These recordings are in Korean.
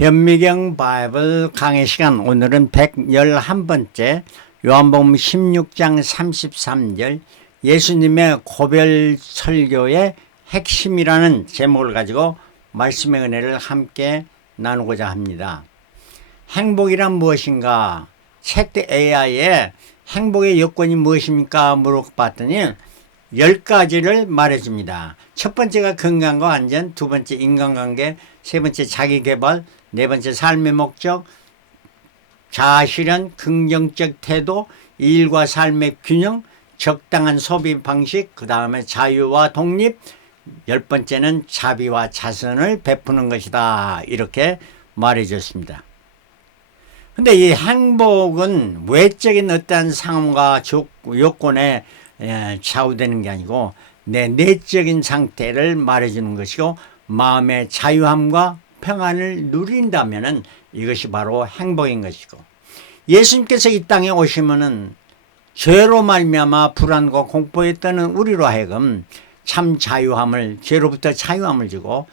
현미경 바이블 강의 시간, 오늘은 111번째 요한복음 16장 33절 예수님의 고별 설교의 핵심이라는 제목을 가지고 말씀의 은혜를 함께 나누고자 합니다. 행복이란 무엇인가? 챗 AI에 행복의 여건이 무엇입니까? 물어봤더니 10가지를 말해줍니다. 첫 번째가 건강과 안전, 두 번째 인간관계, 세 번째 자기개발, 네 번째 삶의 목적, 자아실현, 긍정적 태도, 일과 삶의 균형, 적당한 소비 방식, 그 다음에 자유와 독립, 10번째는 자비와 자선을 베푸는 것이다. 이렇게 말해줬습니다. 근데 이 행복은 외적인 어떠한 상황과 요건에 좌우되는 게 아니고 내 내적인 상태를 말해주는 것이고, 마음의 자유함과 평안을 누린다면 이것이 바로 행복인 것이고, 예수님께서 이 땅에 오시면은 죄로 말미암아 불안과 공포에 떠는 우리로 하여금 참 자유함을, 죄로부터 자유함을 주고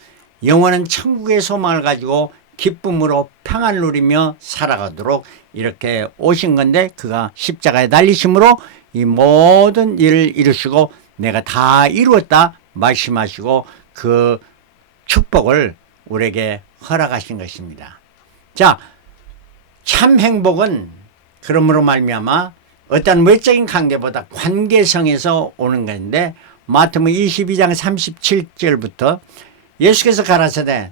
영원한 천국의 소망을 가지고 기쁨으로 평안을 누리며 살아가도록 이렇게 오신 건데, 그가 십자가에 달리심으로 이 모든 일을 이루시고 내가 다 이루었다 말씀하시고 그 축복을 우리에게 허락하신 것입니다. 자, 참 행복은 그러므로 말미암아 어떤 외적인 관계보다 관계성에서 오는 것인데, 마태복음 22장 37절부터 예수께서 가라사대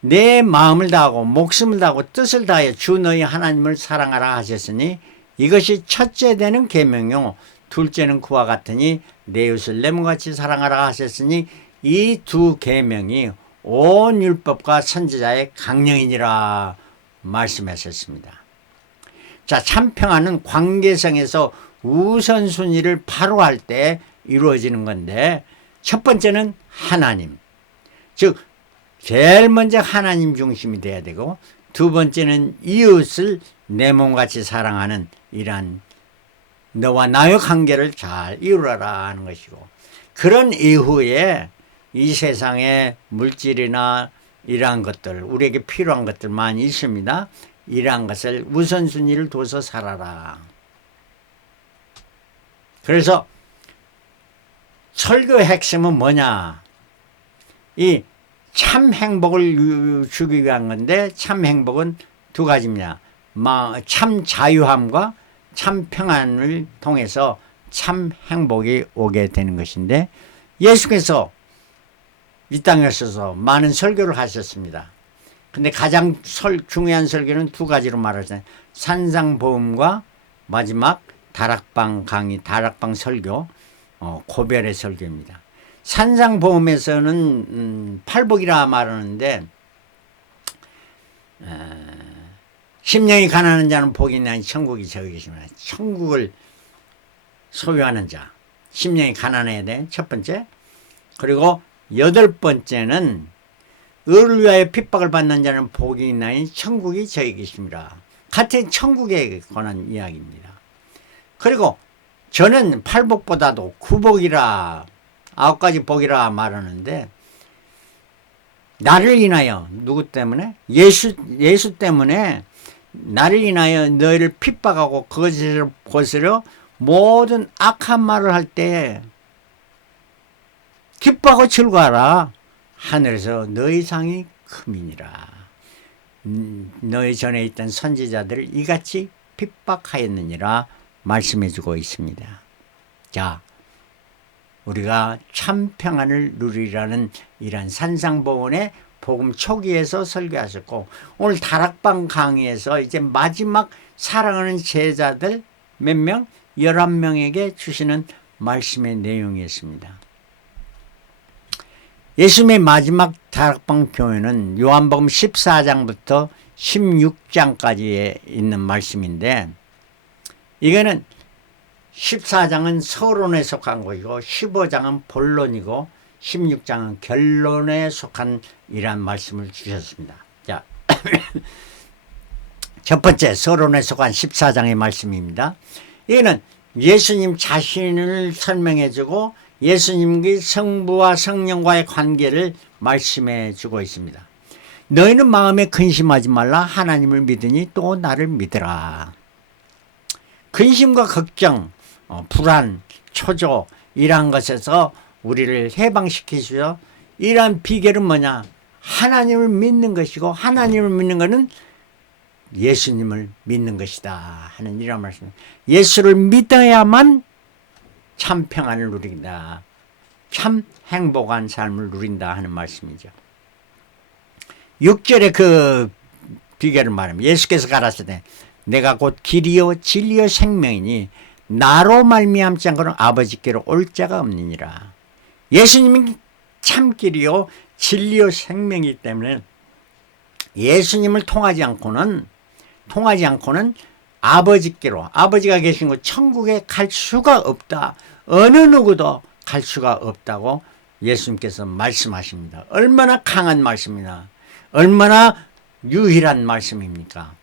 내 마음을 다하고 목숨을 다하고 뜻을 다하여 주 너희 하나님을 사랑하라 하셨으니 이것이 첫째 되는 계명이요 둘째는 그와 같으니 내 이웃을 내 몸같이 사랑하라 하셨으니 이 두 계명이 온 율법과 선지자의 강령이니라 말씀하셨습니다. 자, 참 평안은 관계성에서 우선순위를 바로 할 때 이루어지는 건데, 첫 번째는 하나님, 즉 제일 먼저 하나님 중심이 돼야 되고, 두 번째는 이웃을 내 몸같이 사랑하는 이러한 너와 나의 관계를 잘 이루어라 하는 것이고, 그런 이후에 이 세상에 물질이나 이러한 것들, 우리에게 필요한 것들 많이 있습니다. 이러한 것을 우선순위를 둬서 살아라. 그래서 설교의 핵심은 뭐냐? 이 참 행복을 주기 위한 건데, 참 행복은 두 가지입니다. 참 자유함과 참 평안을 통해서 참 행복이 오게 되는 것인데, 예수께서 이 땅에 오셔서 많은 설교를 하셨습니다. 근데 가장 중요한 설교는 두 가지로 말하잖아요. 산상보험과 마지막 다락방 강의, 다락방 설교, 고별의 설교입니다. 산상보험에서는 팔복이라 말하는데, 심령이 가난한 자는 복이 있나니 천국이 저기 계십니다. 천국을 소유하는 자, 심령이 가난해야 돼, 첫 번째. 그리고 8번째는 의를 위하여 핍박을 받는 자는 복이 있나니 천국이 저기 계십니다. 같은 천국에 관한 이야기입니다. 그리고 저는 팔복보다도 구복이라, 9가지 복이라 말하는데, 나를 인하여, 누구 때문에? 예수 때문에 나를 인하여 너희를 핍박하고 그것을 거스려 모든 악한 말을 할 때 기뻐하고 즐거워하라. 하늘에서 너희 상이 크미니라. 너희 전에 있던 선지자들을 이같이 핍박하였느니라 말씀해주고 있습니다. 자, 우리가 참 평안을 누리라는 이러한 산상보훈의 복음 초기에서 설교하셨고, 오늘 다락방 강의에서 이제 마지막 사랑하는 제자들 몇 명? 11명에게 주시는 말씀의 내용이었습니다. 예수님의 마지막 다락방 교회는 요한복음 14장부터 16장까지에 있는 말씀인데, 이거는 14장은 서론에 속한 것이고 15장은 본론이고 16장은 결론에 속한 이러한 말씀을 주셨습니다. 자, 첫 번째 서론에 속한 14장의 말씀입니다. 이거는 예수님 자신을 설명해주고 예수님의 성부와 성령과의 관계를 말씀해주고 있습니다. 너희는 마음에 근심하지 말라. 하나님을 믿으니 또 나를 믿으라. 근심과 걱정, 불안, 초조 이러한 것에서 우리를 해방시키시죠. 이러한 비결은 뭐냐? 하나님을 믿는 것이고, 하나님을 믿는 것은 예수님을 믿는 것이다 하는 이런 말씀. 예수를 믿어야만 참 평안을 누린다, 참 행복한 삶을 누린다 하는 말씀이죠. 6절에 그 비결을 말합니다. 예수께서 가라사대 내가 곧 길이요 진리요 생명이니 나로 말미암지 않고는 아버지께로 올 자가 없느니라. 예수님이 참 길이요 진리요 생명이기 때문에 예수님을 통하지 않고는 아버지께로, 아버지가 계신 곳 천국에 갈 수가 없다. 어느 누구도 갈 수가 없다고 예수님께서 말씀하십니다. 얼마나 강한 말씀이나 얼마나 유일한 말씀입니까?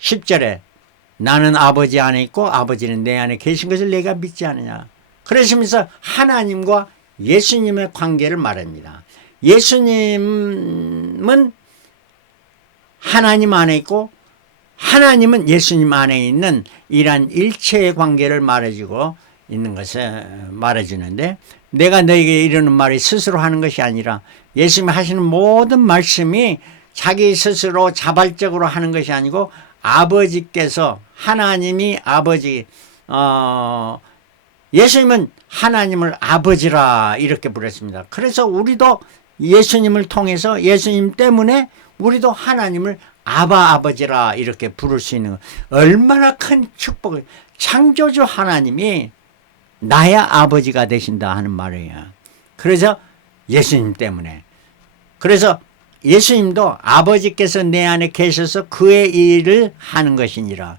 10절에 나는 아버지 안에 있고 아버지는 내 안에 계신 것을 내가 믿지 않느냐. 그러시면서 하나님과 예수님의 관계를 말합니다. 예수님은 하나님 안에 있고 하나님은 예수님 안에 있는 이러한 일체의 관계를 말해주고 있는 것을 말해주는데, 내가 너에게 이르는 말이 스스로 하는 것이 아니라 예수님이 하시는 모든 말씀이 자기 스스로 자발적으로 하는 것이 아니고 아버지께서, 하나님이 아버지, 예수님은 하나님을 아버지라 이렇게 부르셨습니다. 그래서 우리도 예수님을 통해서, 예수님 때문에 우리도 하나님을 아버지라 이렇게 부를 수 있는, 얼마나 큰 축복을, 창조주 하나님이 나의 아버지가 되신다 하는 말이에요. 그래서 예수님 때문에, 그래서 예수님도 아버지께서 내 안에 계셔서 그의 일을 하는 것이니라.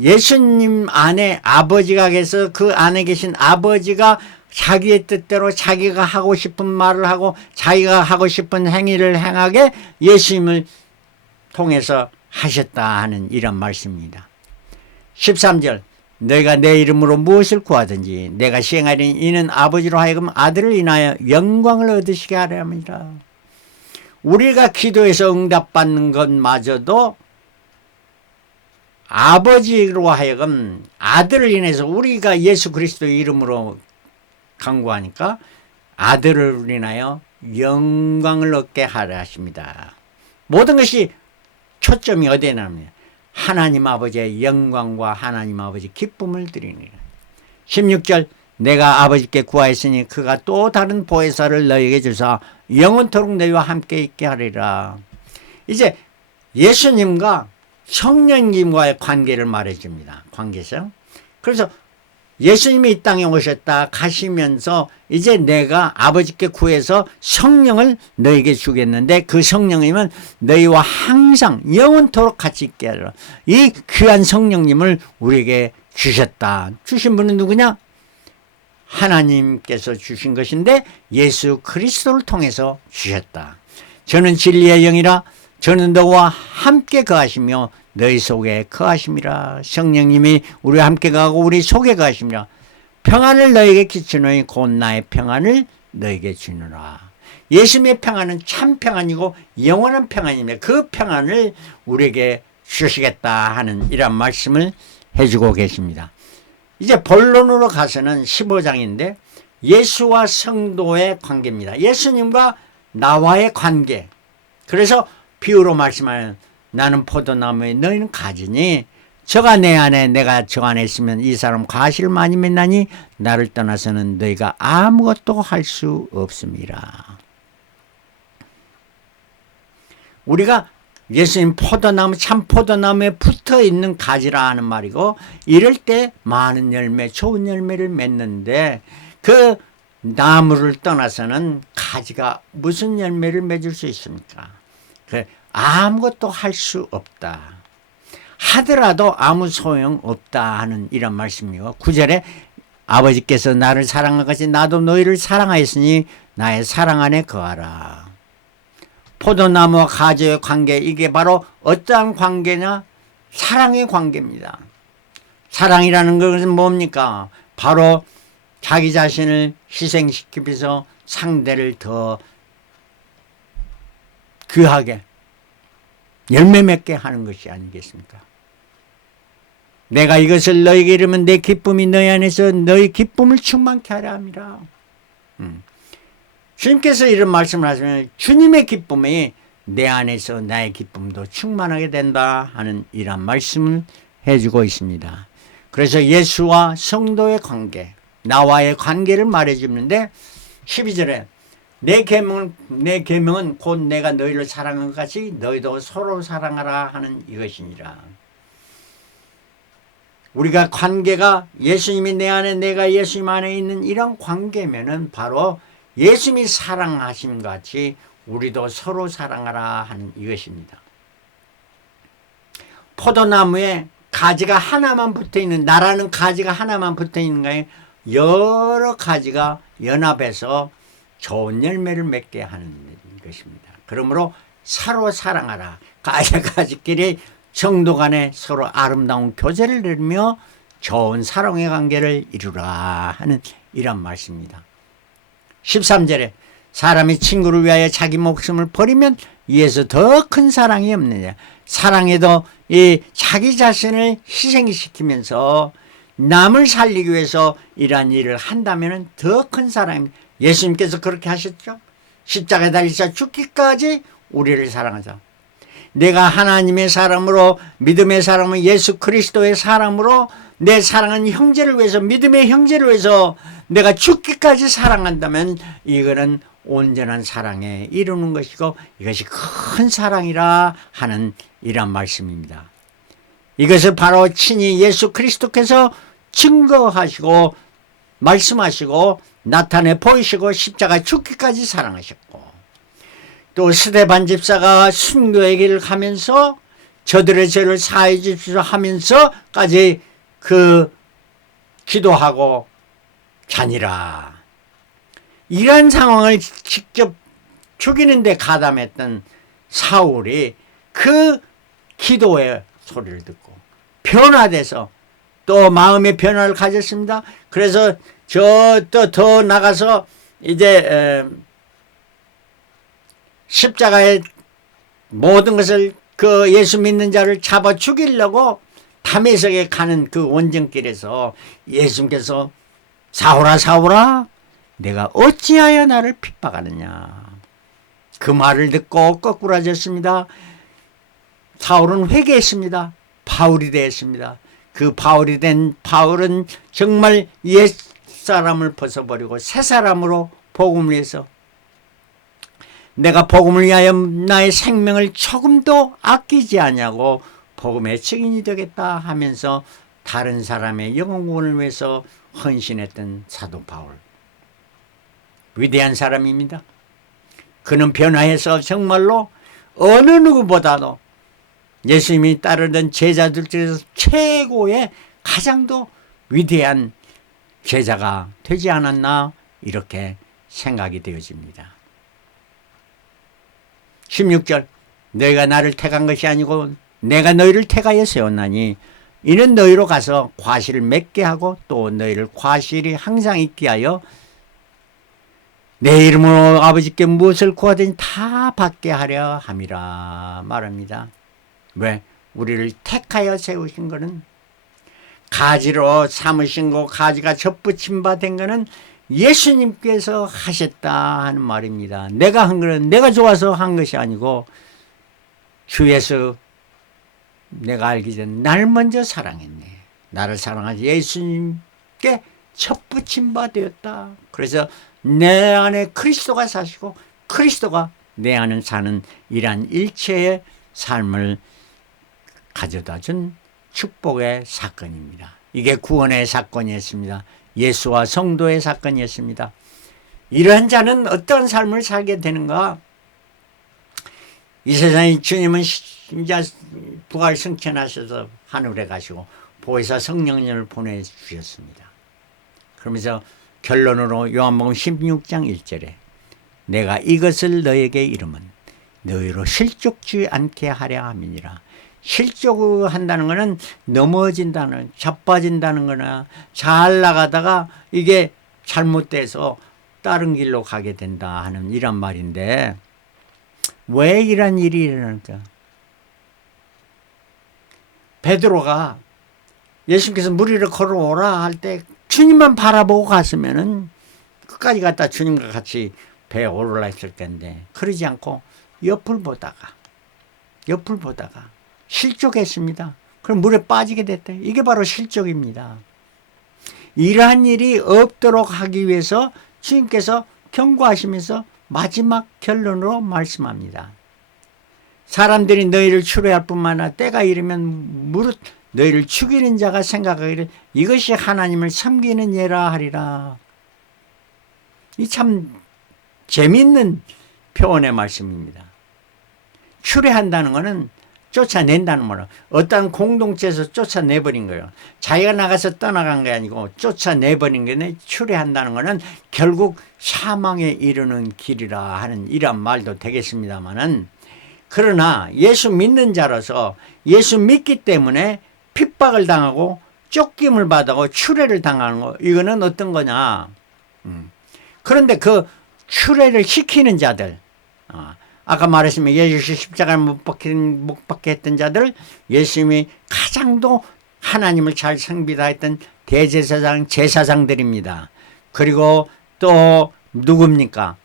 예수님 안에 아버지가 계셔서 그 안에 계신 아버지가 자기의 뜻대로 자기가 하고 싶은 말을 하고 자기가 하고 싶은 행위를 행하게 예수님을 통해서 하셨다 하는 이런 말씀입니다. 13절 너희가 내 이름으로 무엇을 구하든지 내가 시행하리니 이는 아버지로 하여금 아들을 인하여 영광을 얻으시게 하려 함이라. 우리가 기도해서 응답받는 것마저도 아버지로 하여금 아들을 인해서, 우리가 예수 그리스도 이름으로 간구하니까 아들을 인하여 영광을 얻게 하려 하십니다. 모든 것이 초점이 어디에 나옵니까? 하나님 아버지의 영광과 하나님 아버지 기쁨을 드리니라. 16절 내가 아버지께 구하였으니 그가 또 다른 보혜사를 너희에게 주사 영원토록 너희와 함께 있게 하리라. 이제 예수님과 성령님과의 관계를 말해줍니다. 관계성. 그래서 예수님이 이 땅에 오셨다 가시면서 이제 내가 아버지께 구해서 성령을 너에게 주겠는데 그 성령님은 너희와 항상 영원토록 같이 있게 하라. 이 귀한 성령님을 우리에게 주셨다. 주신 분은 누구냐? 하나님께서 주신 것인데 예수 그리스도를 통해서 주셨다. 저는 진리의 영이라 저는 너와 함께 거하시며 너희 속에 거하심이라. 성령님이 우리와 함께 거하고 우리 속에 거하심이라. 평안을 너에게 끼치노니 곧 나의 평안을 너에게 주노라. 예수님의 평안은 참 평안이고 영원한 평안입니다. 그 평안을 우리에게 주시겠다 하는 이런 말씀을 해주고 계십니다. 이제 본론으로 가서는 15장인데 예수와 성도의 관계입니다. 예수님과 나와의 관계. 그래서 비유로 말씀하는 나는 포도나무에 너희는 가지니 저가 내 안에 내가 저 안에 있으면 이 사람 과실을 많이 맺나니 나를 떠나서는 너희가 아무것도 할 수 없습니다. 우리가 예수님 포도나무, 참 포도나무에 붙어있는 가지라 하는 말이고 이럴 때 많은 열매, 좋은 열매를 맺는데 그 나무를 떠나서는 가지가 무슨 열매를 맺을 수 있습니까? 아무것도 할 수 없다. 하더라도 아무 소용 없다 하는 이런 말씀이고 9절에 아버지께서 나를 사랑한 것이 나도 너희를 사랑하였으니 나의 사랑 안에 거하라. 포도나무와 가지의 관계, 이게 바로 어떠한 관계냐? 사랑의 관계입니다. 사랑이라는 것은 뭡니까? 바로 자기 자신을 희생시키면서 상대를 더 귀하게 열매 맺게 하는 것이 아니겠습니까? 내가 이것을 너희에게 이르면 내 기쁨이 너희 안에서 너희 기쁨을 충만케 하려 함이라. 주님께서 이런 말씀을 하시면 주님의 기쁨이 내 안에서 나의 기쁨도 충만하게 된다 하는 이런 말씀을 해주고 있습니다. 그래서 예수와 성도의 관계, 나와의 관계를 말해주는데 12절에 내 계명은 곧 내가 너희를 사랑한 것 같이 너희도 서로 사랑하라 하는 이것이니라. 우리가 관계가 예수님이 내 안에 내가 예수님 안에 있는 이런 관계면은 바로 예수님이 사랑하신 것 같이 우리도 서로 사랑하라 하는 이것입니다. 포도나무에 가지가 하나만 붙어있는, 나라는 가지가 하나만 붙어있는 거에 여러 가지가 연합해서 좋은 열매를 맺게 하는 것입니다. 그러므로 서로 사랑하라. 가지끼리 성도 간에 서로 아름다운 교제를 이루며 좋은 사랑의 관계를 이루라 하는 이런 말씀입니다. 13절에 사람이 친구를 위하여 자기 목숨을 버리면 이에서 더 큰 사랑이 없느냐. 사랑에도 이 자기 자신을 희생시키면서 남을 살리기 위해서 이러한 일을 한다면 더 큰 사랑입니다. 예수님께서 그렇게 하셨죠. 십자가에 달리사 죽기까지 우리를 사랑하자. 내가 하나님의 사람으로, 믿음의 사람은 예수 그리스도의 사람으로 내 사랑은 형제를 위해서, 믿음의 형제를 위해서 내가 죽기까지 사랑한다면 이거는 온전한 사랑에 이루는 것이고 이것이 큰 사랑이라 하는 이런 말씀입니다. 이것을 바로 친히 예수 그리스도께서 증거하시고 말씀하시고 나타내 보이시고 십자가 죽기까지 사랑하셨고, 또 스데반 집사가 순교의 길을 가면서 저들의 죄를 사해 주십시오 하면서까지 그 기도하고 자니라. 이런 상황을 직접 죽이는 데 가담했던 사울이 그 기도의 소리를 듣고 변화돼서 또 마음의 변화를 가졌습니다. 그래서 저 또 더 나가서 이제 십자가에 모든 것을 그 예수 믿는 자를 잡아 죽이려고 다메섹에 가는 그 원정길에서 예수님께서 사울아 사울아 내가 어찌하여 나를 핍박하느냐. 그 말을 듣고 거꾸라졌습니다. 사울은 회개했습니다. 바울이 되었습니다. 그 바울이 된 바울은 정말 옛사람을 벗어버리고 새사람으로 복음을 위해서 내가 복음을 위하여 나의 생명을 조금도 아끼지 않냐고 복음의 증인이 되겠다 하면서 다른 사람의 영혼을 위해서 헌신했던 사도 바울. 위대한 사람입니다. 그는 변화해서 정말로 어느 누구보다도 예수님이 따르던 제자들 중에서 최고의 가장도 위대한 제자가 되지 않았나 이렇게 생각이 되어집니다. 16절 너희가 나를 택한 것이 아니고 내가 너희를 택하여 세웠나니 이는 너희로 가서 과실을 맺게 하고 또 너희를 과실이 항상 있게 하여 내 이름으로 아버지께 무엇을 구하든지 다 받게 하려 함이라 말합니다. 왜? 우리를 택하여 세우신 것은 가지로 삼으신 거, 가지가 접붙임 바 된 것은 예수님께서 하셨다 하는 말입니다. 내가 한 것은 내가 좋아서 한 것이 아니고 주 예수 내가 알기 전에 날 먼저 사랑했네. 나를 사랑하지 예수님께 접붙임 바 되었다. 그래서 내 안에 그리스도가 사시고 그리스도가 내 안에 사는 이러한 일체의 삶을 가져다 준 축복의 사건입니다. 이게 구원의 사건이었습니다. 예수와 성도의 사건이었습니다. 이러한 자는 어떤 삶을 살게 되는가? 이 세상에 주님은 이제 부활 승천하셔서 하늘에 가시고 보혜사 성령님을 보내주셨습니다. 그러면서 결론으로 요한복음 16장 1절에 내가 이것을 너에게 이름은 너희로 실족지 않게 하려 함이니라. 실족한다는 것은 넘어진다는, 자빠진다는 거나 잘 나가다가 이게 잘못돼서 다른 길로 가게 된다 하는 이런 말인데, 왜 이런 일이 일어날까? 베드로가 예수님께서 물 위를 걸어오라 할 때 주님만 바라보고 갔으면은 끝까지 갔다 주님과 같이 배에 오르라 했을 텐데 그러지 않고 옆을 보다가 실족했습니다. 그럼 물에 빠지게 됐대. 이게 바로 실족입니다. 이러한 일이 없도록 하기 위해서 주님께서 경고하시면서 마지막 결론으로 말씀합니다. 사람들이 너희를 추뢰할 뿐만 아니라 때가 이르면 무릇 너희를 죽이는 자가 생각하기를 이것이 하나님을 섬기는 예라 하리라. 이 참 재미있는 표현의 말씀입니다. 추뢰한다는 것은 쫓아낸다는 거라. 어떤 공동체에서 쫓아내버린 거예요. 자기가 나가서 떠나간 게 아니고 쫓아내버린 게 추뢰한다는 것은 결국 사망에 이르는 길이라 하는 이런 말도 되겠습니다만은, 그러나 예수 믿는 자로서 예수 믿기 때문에 핍박을 당하고 쫓김을 받고 추뢰를 당하는 거, 이거는 어떤 거냐. 그런데 그 추뢰를 시키는 자들, 아까 말했으면 예수 십자가를 못 박게 했던 자들, 예수님이 가장도 하나님을 잘 섬기다 했던 대제사장, 제사장들입니다. 그리고 또 누굽니까?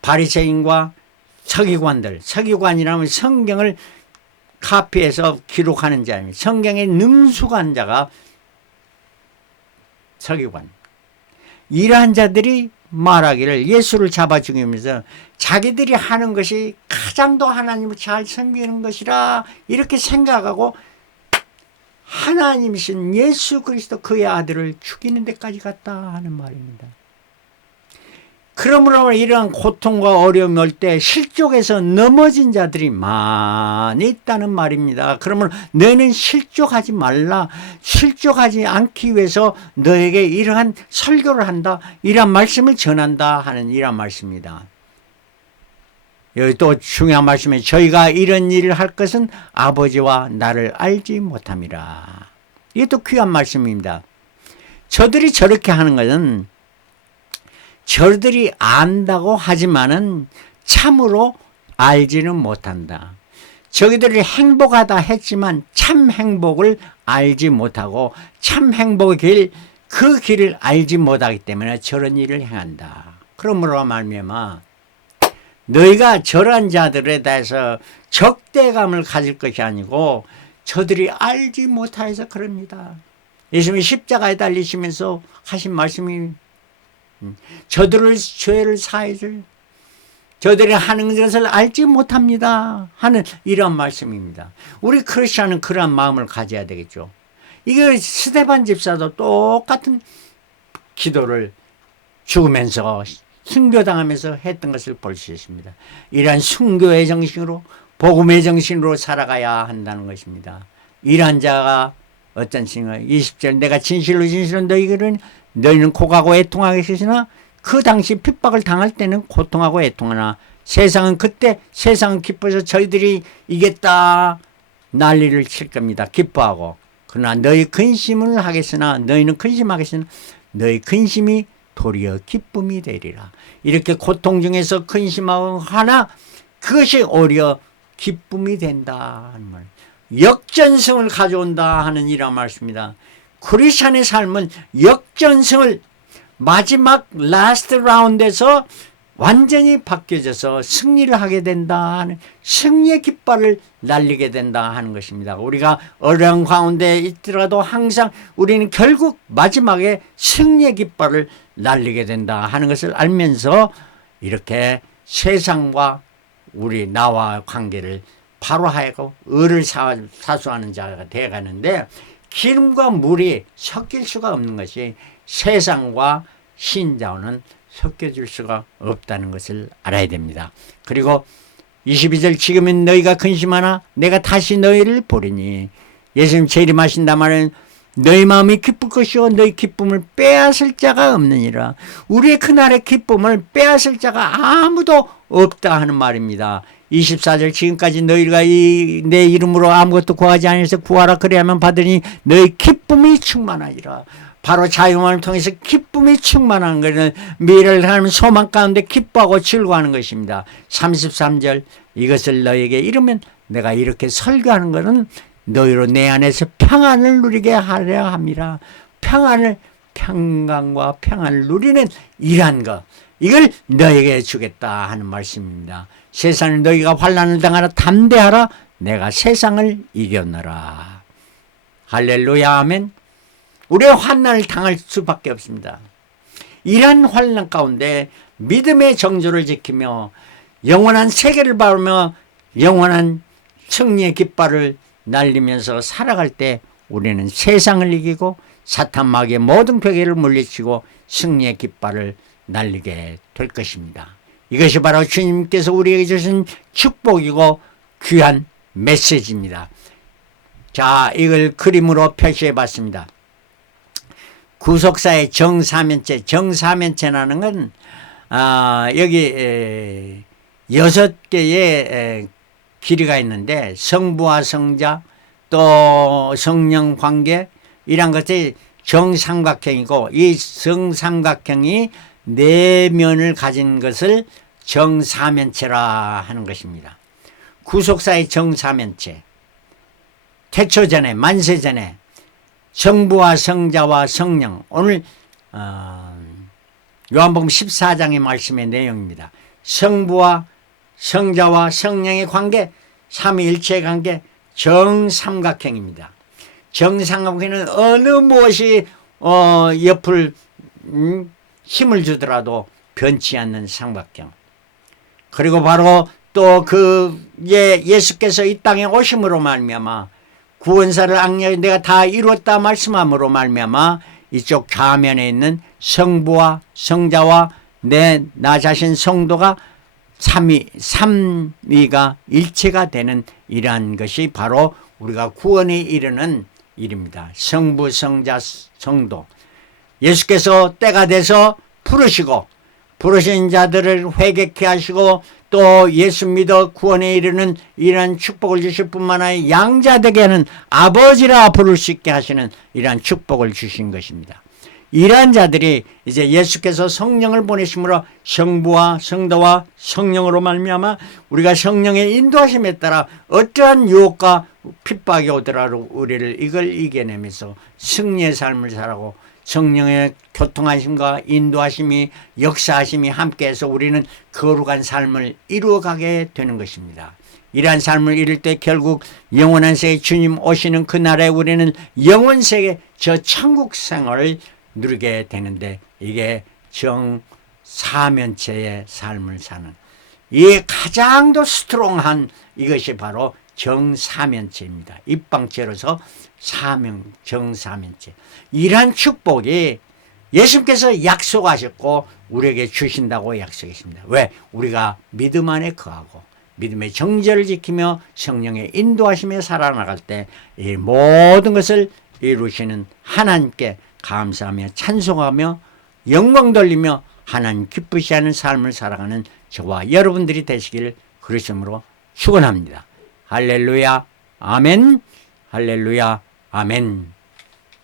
바리새인과 서기관들. 서기관이라면 성경을 카피해서 기록하는 자입니다. 성경에 능숙한 자가 서기관. 이러한 자들이 말하기를 예수를 잡아 죽이면서 자기들이 하는 것이 가장도 하나님을 잘 섬기는 것이라 이렇게 생각하고 하나님이신 예수 그리스도 그의 아들을 죽이는 데까지 갔다 하는 말입니다. 그러므로 이러한 고통과 어려움이 올 때 실족에서 넘어진 자들이 많이 있다는 말입니다. 그러면 너희는 실족하지 말라. 실족하지 않기 위해서 너에게 이러한 설교를 한다. 이러한 말씀을 전한다 하는 이러한 말씀입니다. 여기 또 중요한 말씀에 저희가 이런 일을 할 것은 아버지와 나를 알지 못함이라. 이게 또 귀한 말씀입니다. 저들이 저렇게 하는 것은 저들이 안다고 하지만은 참으로 알지는 못한다. 저희들이 행복하다 했지만 참 행복을 알지 못하고 참 행복의 길, 그 길을 알지 못하기 때문에 저런 일을 행한다. 그러므로 말미암아 너희가 저런 자들에 대해서 적대감을 가질 것이 아니고 저들이 알지 못해서 그럽니다. 예수님이 십자가에 달리시면서 하신 말씀이 저들을 죄를 사해줄 저들이 하는 것을 알지 못합니다 하는 이런 말씀입니다. 우리 크리스천은 그러한 마음을 가져야 되겠죠. 이거 스데반 집사도 똑같은 기도를 죽으면서 순교당하면서 했던 것을 볼 수 있습니다. 이러한 순교의 정신으로 복음의 정신으로 살아가야 한다는 것입니다. 이러한 자가 어떤 신을 20절 내가 진실로 너희는 고가고 애통하겠으나 그 당시 핍박을 당할 때는 고통하고 애통하나 세상은 그때 세상은 기뻐서 저희들이 이겼다 난리를 칠 겁니다. 기뻐하고. 그러나 너희 근심을 하겠으나 너희는 근심하겠으나 너희 근심이 도리어 기쁨이 되리라. 이렇게 고통 중에서 근심하고 하나 그것이 오히려 기쁨이 된다 하는 말. 역전승을 가져온다 하는 이런 말씀입니다. 크리스천의 삶은 역전승을 마지막 라스트 라운드에서 완전히 바뀌어져서 승리를 하게 된다 하는 승리의 깃발을 날리게 된다 하는 것입니다. 우리가 어려운 가운데 있더라도 항상 우리는 결국 마지막에 승리의 깃발을 날리게 된다 하는 것을 알면서 이렇게 세상과 우리 나와 관계를 바로 하고 의를 사수하는 자가 되어가는데 기름과 물이 섞일 수가 없는 것이 세상과 신자와는 섞여질 수가 없다는 것을 알아야 됩니다. 그리고 22절 지금은 너희가 근심하나 내가 다시 너희를 보리니 예수님 재림하신다 말은 너희 마음이 기쁠 것이요 너희 기쁨을 빼앗을 자가 없느니라. 우리의 그날의 기쁨을 빼앗을 자가 아무도 없다 하는 말입니다. 24절 지금까지 너희가 내 이름으로 아무것도 구하지 않아서 구하라 그래야만 받으니 너희 기쁨이 충만하리라. 바로 자유만을 통해서 기쁨이 충만한 것을 미래를 하는 소망 가운데 기뻐하고 즐거워하는 것입니다. 33절 이것을 너에게 이르면 내가 이렇게 설교하는 것은 너희로 내 안에서 평안을 누리게 하려 함이라. 평강과 평안을 누리는 이러한 것, 이걸 너에게 주겠다 하는 말씀입니다. 세상에 너희가 환난을 당하라 담대하라 내가 세상을 이겼노라. 할렐루야 아멘. 우리가 환난을 당할 수밖에 없습니다. 이러한 환난 가운데 믿음의 정조를 지키며 영원한 세계를 바라며 영원한 승리의 깃발을 날리면서 살아갈 때 우리는 세상을 이기고 사탄 마귀의 모든 괴계를 물리치고 승리의 깃발을 날리게 될 것입니다. 이것이 바로 주님께서 우리에게 주신 축복이고 귀한 메시지입니다. 자, 이걸 그림으로 표시해 봤습니다. 구속사의 정사면체라는 건 여기 6개의 길이가 있는데 성부와 성자 또 성령 관계 이런 것이 정삼각형이고 이 정삼각형이 4면을 가진 것을 정사면체라 하는 것입니다. 구속사의 정사면체, 태초전에 만세전에 성부와 성자와 성령, 오늘 요한복음 14장의 말씀의 내용입니다. 성부와 성자와 성령의 관계, 삼위일체의 관계, 정삼각형입니다. 정삼각형은 어느 무엇이 옆을 힘을 주더라도 변치 않는 삼각형. 그리고 바로 또 예수께서 이 땅에 오심으로 말미암아 구원사를 악령에 내가 다 이루었다 말씀함으로 말미암아 이쪽 좌면에 있는 성부와 성자와 나 자신 성도가 삼위가 일체가 되는 이러한 것이 바로 우리가 구원에 이르는 일입니다. 성부, 성자, 성도. 예수께서 때가 돼서 부르신 자들을 회개케 하시고 또 예수 믿어 구원에 이르는 이러한 축복을 주실 뿐만 아니라 양자되게 하는 아버지라 부를 수 있게 하시는 이러한 축복을 주신 것입니다. 이러한 자들이 이제 예수께서 성령을 보내심으로 성부와 성도와 성령으로 말미암아 우리가 성령의 인도하심에 따라 어떠한 유혹과 핍박이 오더라도 우리를 이걸 이겨내면서 승리의 삶을 살아고 성령의 교통하심과 인도하심이 역사하심이 함께해서 우리는 거룩한 삶을 이루어가게 되는 것입니다. 이러한 삶을 이룰 때 결국 영원한 세계 주님 오시는 그날에 우리는 영원세계 저 천국 생활을 누리게 되는데 이게 정사면체의 삶을 사는 이 가장 더 스트롱한 이것이 바로 정사면체입니다. 입방체로서 정사면체. 이러한 축복이 예수님께서 약속하셨고 우리에게 주신다고 약속했습니다. 왜? 우리가 믿음 안에 거하고 믿음의 정절을 지키며 성령의 인도하심에 살아나갈 때 이 모든 것을 이루시는 하나님께 감사하며 찬송하며 영광 돌리며 하나님 기쁘시하는 삶을 살아가는 저와 여러분들이 되시길 그리스도로 축원합니다. 할렐루야 아멘. 할렐루야 아멘.